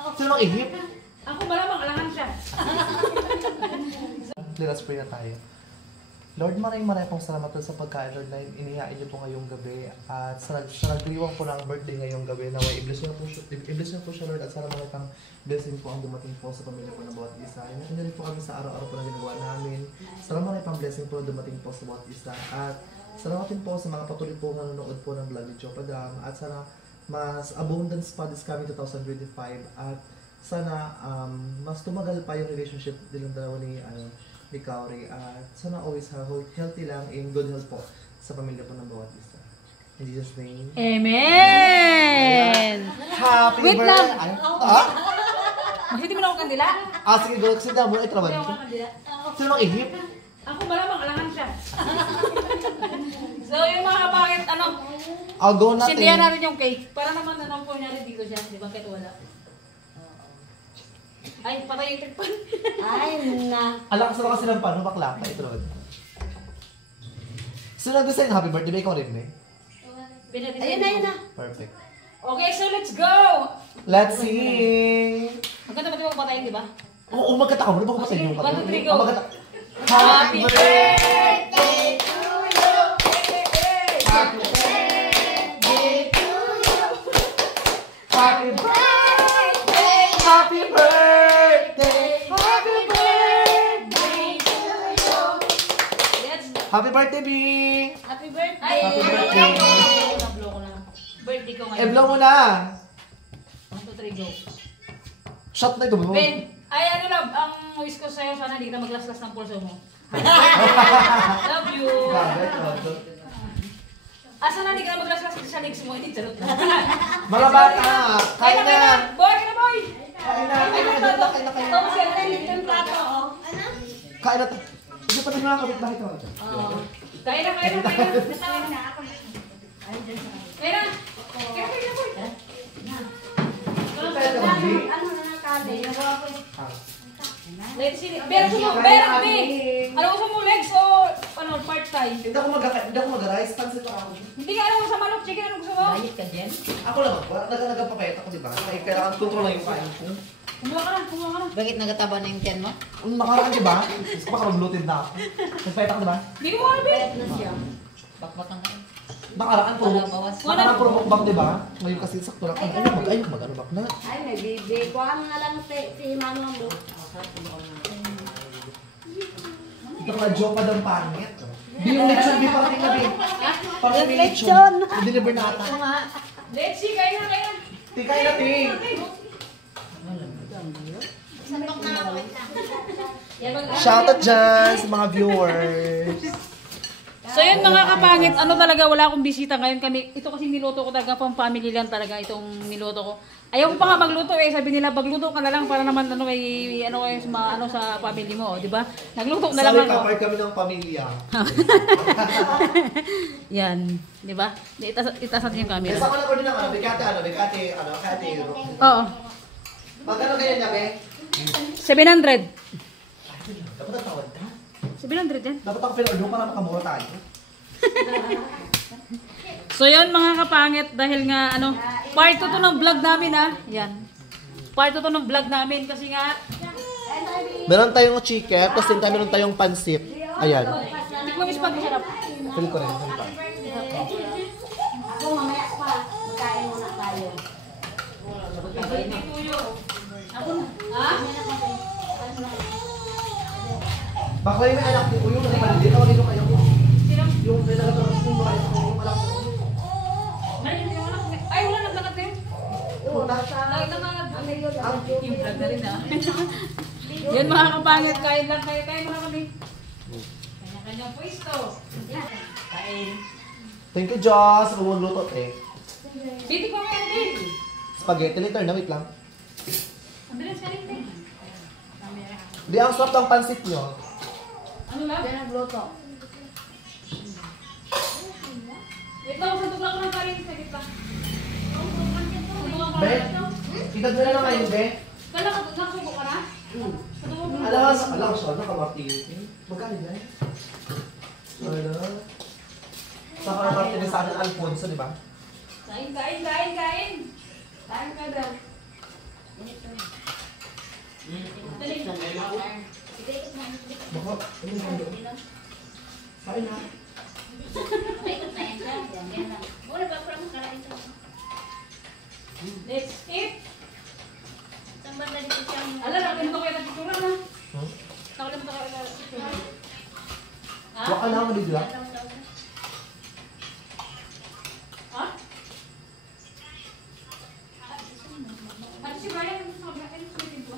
Sino mang ihip? Ako malamang alangan siya. Let's pray na tayo. Lord, maraming pong salamat sa pagkain, Lord, na inihain niyo po ngayong gabi. At sa nagdiwang po ng birthday ngayong gabi, na i-bless niyo po siya, Lord, at sana maraming blessing po ang dumating po sa pamilya po ng bawat isa. Hindi rin po kami sa araw-araw po na ginagawa namin. Sana maraming pang blessing po na dumating po sa bawat isa. At salamat din po sa mga patuloy po nanonood po ng vlog ni Chopadam. At sana mas abundance pa this coming 2025. At sana mas tumagal pa yung relationship nilang dalawa ni Kaori, at sana always healthy lang and good health po sa pamilya po ng bawat isa. In Jesus' name. Amen! Happy Wait birthday! lang! Masiti mo na ako kandila? Sige, go. Kasi damo ito naman. Sino mang ihip? Ako malamang alangan siya. So yung mga kapangit, Go natin. sindihan natin yung cake. Para naman po niya rin dito siya. Di ba? Kahit wala. Ay, patay yung trikpan. Ay, na. Alam ko sa kasi ng paano, bakla. Ito naman. So, nag-design happy birthday ba ikaw rin, eh? Ayun na. Perfect. Okay, so let's go! Let's sing! Maganda pati magpatayin, di ba? Oo, magkata ka mo. Baka patayin yung kata. 1, 2, 3, go! Happy birthday to you! Happy birthday to you! Happy birthday! Happy birthday! Happy birthday to you! Happy birthday, B! Happy birthday! Happy birthday! Nablo ko na. Birthday ko ngayon. I-blow mo na! 1, 2, 3, go! Shot na ito mo. Ben, ay love, ang wish ko sa'yo, sana hindi ka na maglaslas ng pulso mo. Love you! Sana hindi ka na maglaslas sa legs mo, hindi charot lang. Mga bata! Kain na! Boy, ka na boy! Kain na! Kain na! Tapos yan, yung plato, oh. Kain na! Hindi pa rin nakakabit ba ito? Kain na! Kain na! Boy! Ano na nakabi? Let's see. Pero alam mo legs o part thigh? Hindi ako mag-rice. Pansit ako. Hindi ka alam mo sa manok, chicken, ano gusto mo? Diet ka din? Ako lang ako. Nagpapayat ako, di ba? Kailangan control lang yung kain ko. Kumuha ka na. Bakit nagataba na yung tiyan mo? Nakaraan, di ba? Baka mag-bloated na ako. Nagpayat ako, di ba? Hindi ko mo Diet na siya. Bakbakang kain. Nakaraan puro mukbang, di ba? Ngayon kasi sakto lang. Ay, mag-ano bak na. Ay, may bibi. Kuha mo na lang si mama mo. Ito ka joke ng pangit. Di yung lechon, di parating na, di. Parating may lechon. I-deliver na ata. Let's see, kain na. Tikay na, ti. Shoutout dyan sa mga viewers. So yun mga kapangit, talaga, wala akong bisita ngayon kami. Ito kasi niluto ko talaga, pang family lang talaga itong niluto ko. Ayaw ko pa nga magluto sabi nila, magluto ka na lang para naman may sa family mo, di ba? Nagluto na lang ako. Sorry, kami ng pamilya. Yan, di ba? Itas natin yung camera. Isa ko lang ko din ng Bicate. Oo. Magkano kaya niya, be? 700. Dapat natawad ka? 700 yan. Dapat ako pinag-order para makamura tayo. So yun mga kapangit, dahil nga part 2 to ng vlog namin Yan. Part 2 to ng vlog namin kasi nga Meron tayong chicken, tapos din tayo meron tayong pansit. Ayan. hindi ko miss pag-sarap. Feel ko rin. Ako mamaya pa. Magkain muna tayo. Baka yung may anak ni Uyo, kasi maliliit ako dito kayo. Sino? Yung may nagataros kung baka yung anak ko. Ay, wala naglakat na yun. Oo, nasa. Yung vlog na rin Yan mga kapangit, kain lang kayo. Kain muna kami. Kanya-kanyang pwesto. Kain. Thank you, Joss. Kung luto Biti ko ngayon din. Spaghetti later na, wait lang. Ang bilis ka rin din. Di ang sarap ng pansit nyo. Ano lang? Diyan nagluto. Wait lang, sandok lang ko ng karin. Sagit lang. Be, itag na lang ngayon, Be. Kala ka, nakasubo ka na? Alam siya, nakamartin. Magkano na eh? Ano? Sa nakamartin sa akin Alfonso, di ba? Kain. Kain ka daw. Dali. Baka, ano yung doon? Kain na. Let's eat. Ala, nakalimutan ko yung nagpipura na. Hmm? Nakalimutan ko yung nagpipura. Waka na ako dito. Ha? At si Brian, ano sa pinto?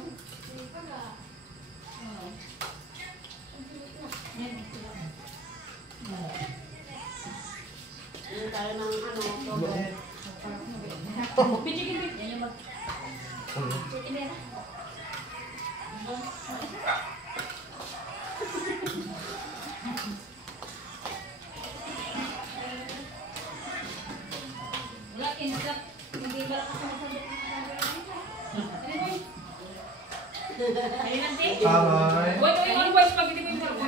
Tayo ng ano, Pichikin, wala, kinasap. Hindi ba ako sumasabit ng camera dito? Ano boy? Ayun nanti. Hi. Boy, ano boy? Spaghetti mo yung karbo.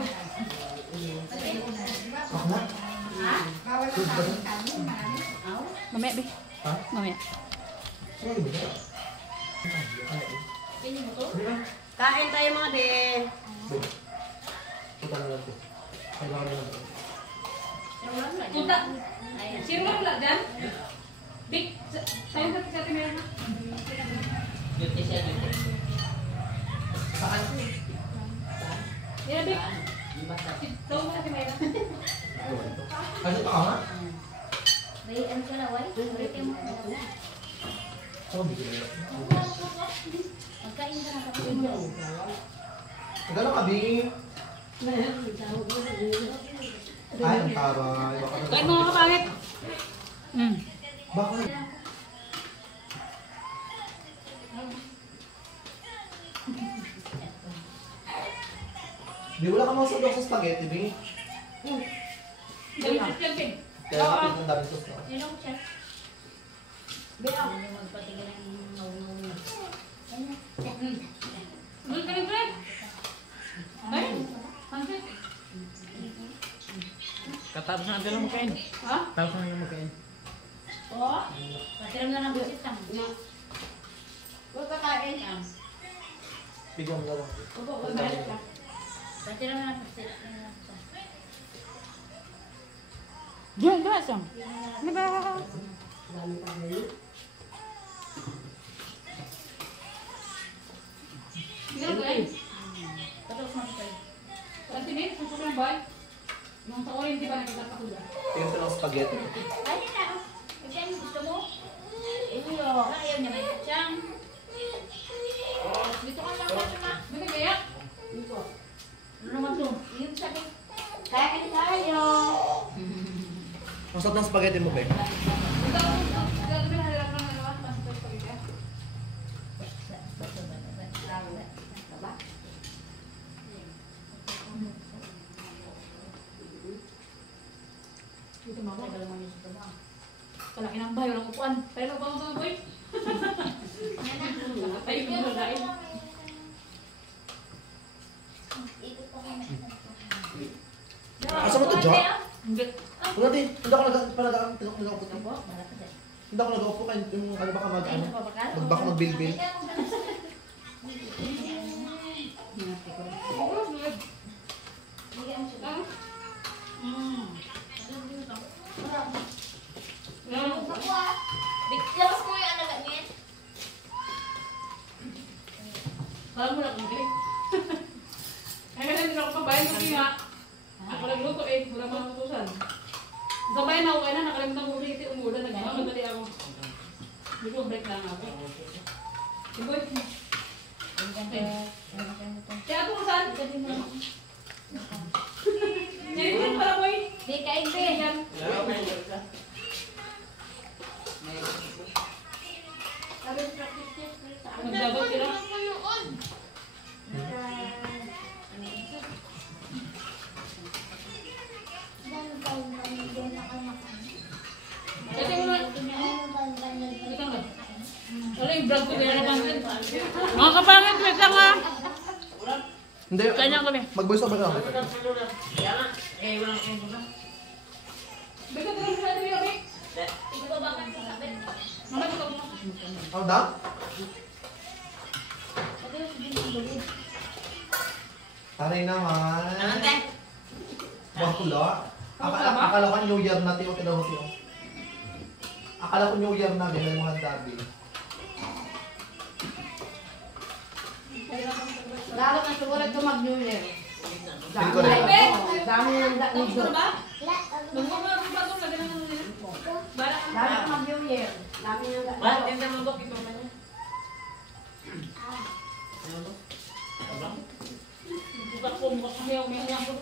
Ako na? Mamaya, be. Ha? Mamaya. Sorry ba? kain tayo mga be. Punta na lang po. Kailangan na lang po. Punta. Sino lang wala dyan? Big, tayo sa atin meron na. Saan? Yan, Big. Tayo sa atin meron. Ano pa nga? Saan bigyan na? Magkano ka, Bi? Ay, ang taray. Baka na- Kain mga kapangit. Baka Bi, wala ka mga sabaw sa spaghetti, Bi. Dali, Big. Big. Kaya kapit ng daming sauce na. Doon ka rin, Fred. Ayun. Pansit. Katapos na lang magkain. Ha? Tapos na lang magkain. Oo. Patiram na ng busit lang. Huwag kakain. Bigyan mo na lang. Opo, balik ka. Patiram na ng busit. Diyan, gasang. Ano ba? Ganun ba yun? Tapos na Kasi din, susunod ng bahay. Nung sa orin, di ba nakita pa ko dyan? Tingnan ko ng spaghetti. Ay, na. Kasi gusto mo? Iyo. Ayaw niya may katsang. Dito ka lang, kasi na. May kaya? Ito. Ano naman to? Yung sabi. Kain tayo. Ang sarap ng spaghetti mo, Be. Ito, gagawin na lang ng dalawa. Tapos ito, pagkita. Dito mo ako. Kalaki ng bahay, walang upuan. Tayo na upuan ko, boy. Tayo ko yung magain. Asa mo to, Jo? Hindi. Wala din. Hindi ako nag-upo. Hindi ako nag-upo. Kaya yung ano baka mag-ano. Baka mag-bilbil. Labas mo yung alaga niya. Alam mo na kung galing. Kaya kasi hindi na ako pabayan kasi nga. Ako nagluto eh, wala pa natutusan. Sabayan ako kaya na, nakalimutan ko ulit umulan. Nagmamadali ako. Hindi ko break lang ako. Sigoy. Kaya ito kung saan? Narinig pala boy. Di kain be. Yan. Magdagot sila. Kasi mo na. Wait lang ba? Wala yung vlog ko kaya napansin. Mga kapangit, wait lang ha. Hindi. Kanya kami. Mag-voice over lang. Bika tulong sa atin, Yobi. Ito ba bakit sa sabit? Mga ito mo. Ano daw? Taray naman. Ano, te? Bakula. Akala ko New Year na, tiyo, tiyo. Akala ko New Year na, may mga dabi. Lalo na siguro ito mag-New Year. Pili ko rin. Dami ng Tapos ko na dami. ba? Magmumula ko ba ito? Lagyan ng nila. Bara ka Lalo na mag-New Year. Dami ng Ba? dami. Tinta mo ba? Ito man. buka ko, buka ko. May ulang ko.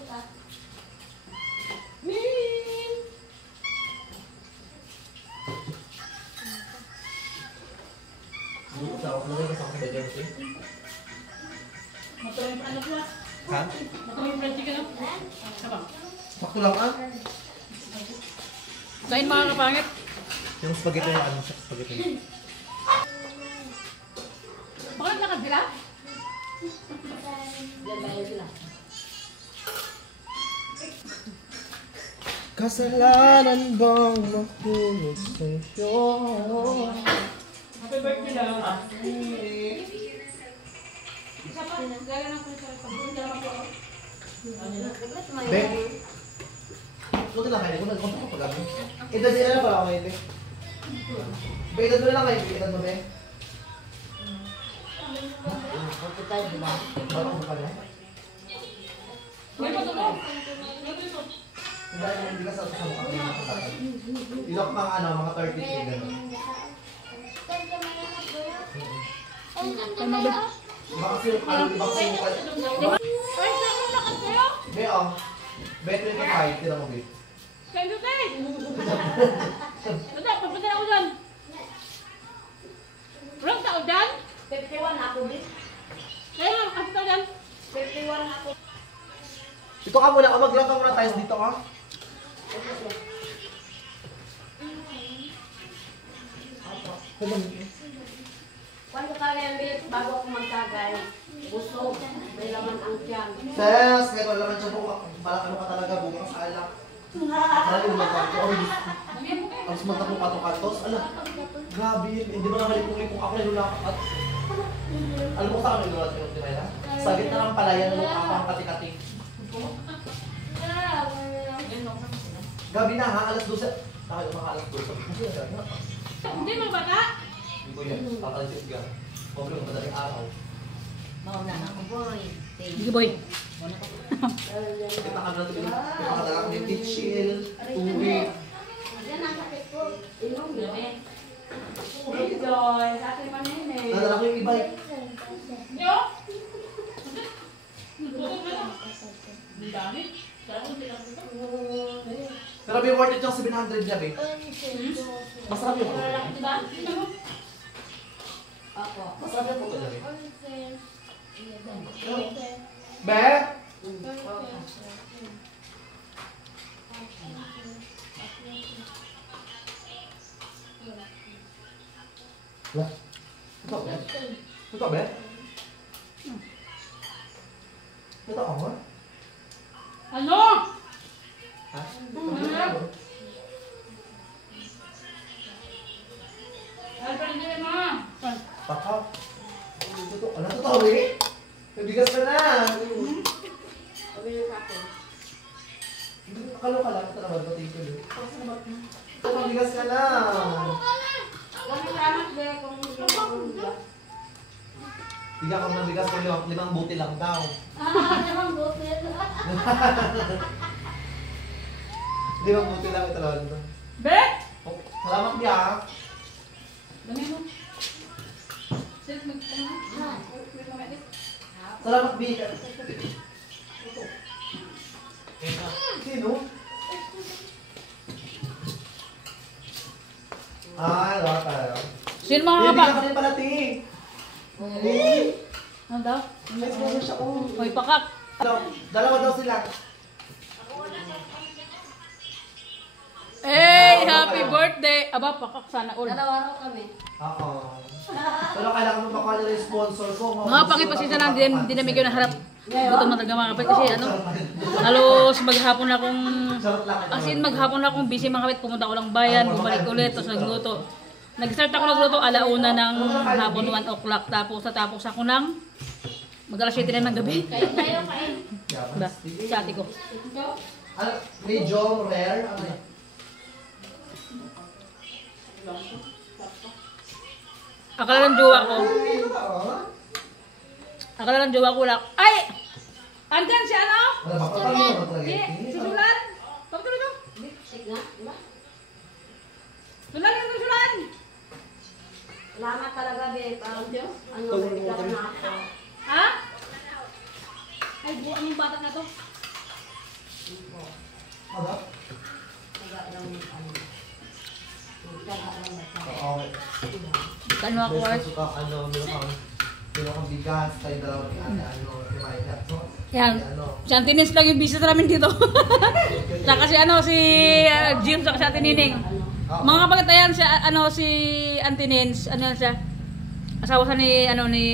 Lagay ka sa akin, Bebe. Matuloy yung ano ko ah. Ha? Matuloy yung fried chicken ah. Sabang. Sakto lang ah. Dahil mga kapangit. Yung spaghetti na ano sa spaghetti. Bakit nakabila? Yan tayo sila. Kasalanan bang makulog sa'yo? Happy birthday lang. Isa pa, gaya ng pressure. Pagpunta naman po ako. Be? Kunti lang kayo. Kunti ko pag-gabi. Edad nila na pala ako ngayon, Be. Be, edad mo na lang kayo. Edad mo, Be. Kunti tayo, di ba? Bago mo pa na. May patuto. May patuto. Hindi ka sa mukha ko yung mga ilok mga ano, mga 33 gano'n. Iba kasi yung iba kasi yung Ay, saan na kayo? Be, oh. Be, 25. Tira mo, Be. Kain doon tayo. Ito, papunta na ako dyan. Walang tao dyan? 51 ako, bis. Kaya nga, kasi tao dyan. 51 ako. Ito ka muna. Mag-vlog ka muna tayo dito, ah. Kung ko kaya yung bilis bago ako magkagay. Busog. May laman ang tiyan. Ses, kaya wala ka siya bukas. Parang ano ka talaga bukas, alak. Parang yung magkakto. Ang sumunta ko pato-katos. Ala, grabe yun. Hindi mo na halipong-lipong ako na nilulakat. Alam mo sa akin nilulakat yung tinaya? Sa gitna ng palayan, nilulakat ako ang kati-kati. Gabi na ha, alas 12. Bakit mga alas 12? Hindi mo bata? Hindi ko yan, tatalisip ka. Pobre mo madaling araw. Mauna na ako, boy. Sige boy. Ipakadala ko yung titchil, tubig. Yan ang sakit ko. Inom yun. Joy, sa akin man yun eh. Nadala ko yung e-bike. Yo? Nagputok na lang. Ang dami. Kaya kung sila dito. Pero may worth it yung 700 niya, be. Masarap yung photo. Diba? Tingnan mo. Ako. Masarap yung photo niya, be. Be? Lah. Ito, be? Ito, be? Ito, ako? Ano? Ha? Ay, pwede mo. Pakaw. Ito, ano to, be? May bigas ka na. Sabi niyo sa akin. Akala ka lang, ito naman, pati ko, be. May bigas ka na. Kami salamat din kung hindi ako bigas. Bigyan ka ng bigas ko, 5 buti lang daw. Namang butil. 5 buti lang ito lang. Bet! Oh, salamat niya. Dami mo. Sit, mag-ano? Salamat, Bi. Sino? Ah, wala tayo. Sino mga Bibigyan kapag? ka rin pala, Ti. Ano daw? Next mo siya ko. Hoy, pakak. Dalawa daw sila. Hey, happy birthday! Aba, pakak sana all. Dalawa raw kami. Oo. Pero kailangan mo makuha nila yung sponsor ko. Mga pakipasisa lang, di na medyo naharap. Gutom na talaga mga kapit kasi ano, halos maghapon na akong, Sarap lang. as in maghapon na akong busy mga kapit, pumunta ako ng bayan, bumalik ulit, tapos nagluto. Nag-start ako nagluto alauna ng hapon, 1 o'clock, tapos natapos ako ng Mag-alas 7 na ng gabi. Kain tayo, kain. Ba? Si ate ko. Ano, medyo rare. Ano yan? Akala ng jowa ko. Ay, ito ba, oh? Akala ng jowa ko lang. Ay! Andyan si ano? Wala ba? Paano mo Si, mag-tragedy? si Sulan. Pagtuloy ko. Lipstick nga, di ba? Sulan yung Sulan. Salamat talaga, babe. Ano, bigyan na ako. Ha? Ay, buwan yung bata na to. Ano? Oo. Kano ako, Meron Art? kang ano, meron kang bigas, tayo dalawa ni ate, ano, reminder. So, Yan. ano, Si Antinins lang yung business namin dito. Saka si ano, si Jim, saka si Ate Nining. Mga kapagatayan, si ano, si Antinins, ano yan siya? Asawa sa ni, ano, ni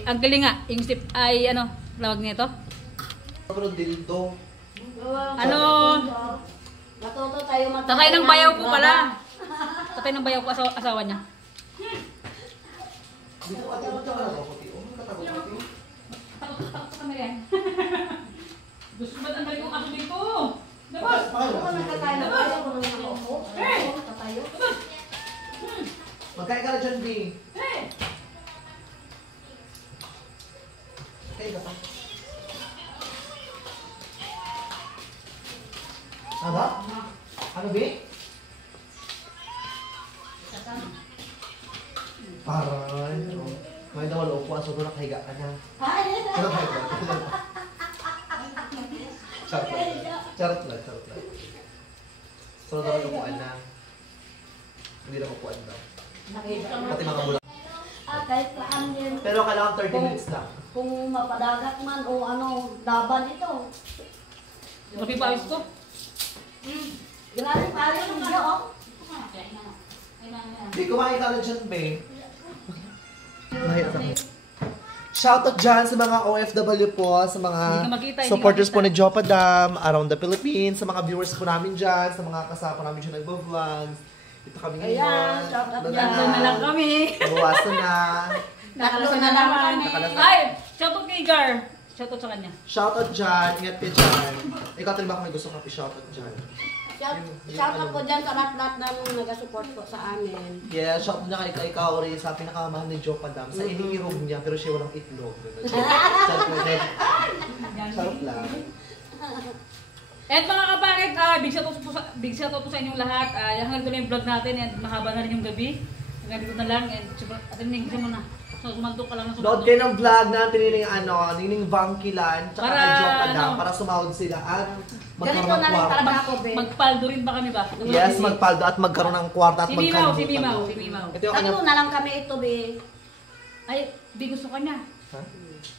Uncle nga, yung step, ay, ano, tawag nito? pero dildo. Ano, Matuto tayo magkain. tatay ng bayaw ko pala. Tatay ng bayaw ko, asawa niya. Dito ate, ba't ka lang ako, Tio? Katagot ka, Tio? Takot sa kamera yan. Gusto ba't ang galing kong aso dito? Labas! Ano nagkakain na tayo? Kung naman ako. Hey! Tayo. Magkain ka na dyan, B. Hey! Kain ka pa. Ano? Ano, B? Paray. Oh. May nawala upo, aso doon nakahiga ka na. Ano ba ito? Charot lang. Charot lang, charot lang. Sunod ako upuan na. Hindi na upuan daw. Pati mga mula. Kahit saan din. Pero kailangan 30 minutes lang. Kung mapadagat man o ano, laban ito. Mapi pawis ko. Grabe pare yung video, oh. Hindi, kumain ka na dyan, be. Mahirap ako. Shoutout dyan sa mga OFW po, sa mga Hindi ka makita, hindi supporters ka po makita. ni Jopa Dam, around the Philippines, sa mga viewers po namin dyan, sa mga kasama namin dyan nagbo-vlogs. Ito kami Ayan, ngayon. shoutout Baga- dyan. Tatlo na lang kami. Bawasan na. Nakalasan na naman. Nakalasan. Ay! Shoutout kay Gar. Shoutout sa kanya. Shoutout dyan, ingat ka dyan. Ikaw talaga ba may gusto kang i-shoutout dyan? Shoutout ko dyan sa lahat-lahat ng nag-support ko sa amin. Yeah, shoutout niya kay ikaw rin sa pinakamahal ni Jopa Dam. Sa iniirog niya, pero siya walang itlog. Charot lang. At mga kapangit, big shoutout po sa inyong lahat. Hanggang ito na yung vlog natin and mahaba na rin yung gabi. Hanggang dito na lang and atin na yung mo na. So, sumantok ka lang na Load kayo ng vlog na tinining Nining Vankilan, tsaka Para, kay Jopa Dam, ano, para sumahod sila at magkaroon Ganito na ng rin kwarta. talaga ako, Ben. Magpaldo rin ba kami ba? Yes, magpaldo at magkaroon ng kwarta at Si Mimaw, si magkalimutan. Mimaw, si Mimaw. Ito yung kanya... Tatlo na lang kami ito, be. Ay, di gusto ka niya. Ha?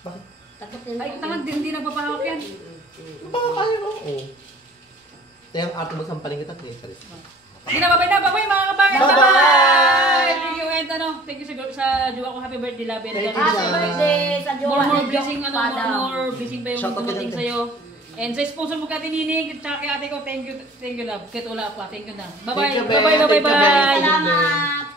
Bakit? Tagutin Ay, tangad din, di nagpapahawak yan. Baka kaya no? Oo. Ito yung arte magsampaling kita. Sige na, babay mga kapangit. Bye-bye! Thank you, and ano, thank you sa jowa ko. Happy birthday, love. And Thank you, Happy Jan. birthday sa jowa more ni blessing, Jopa ano, Dam. more blessing pa yung Shout out dumating kay sa'yo. And sa sponsor mo kay Nining, at saka kay ate ko, thank you love. Kahit wala pa, thank you na. Thank you, Bye-bye, Ben. bye-bye, Thank you, Ben. bye-bye. Salamat.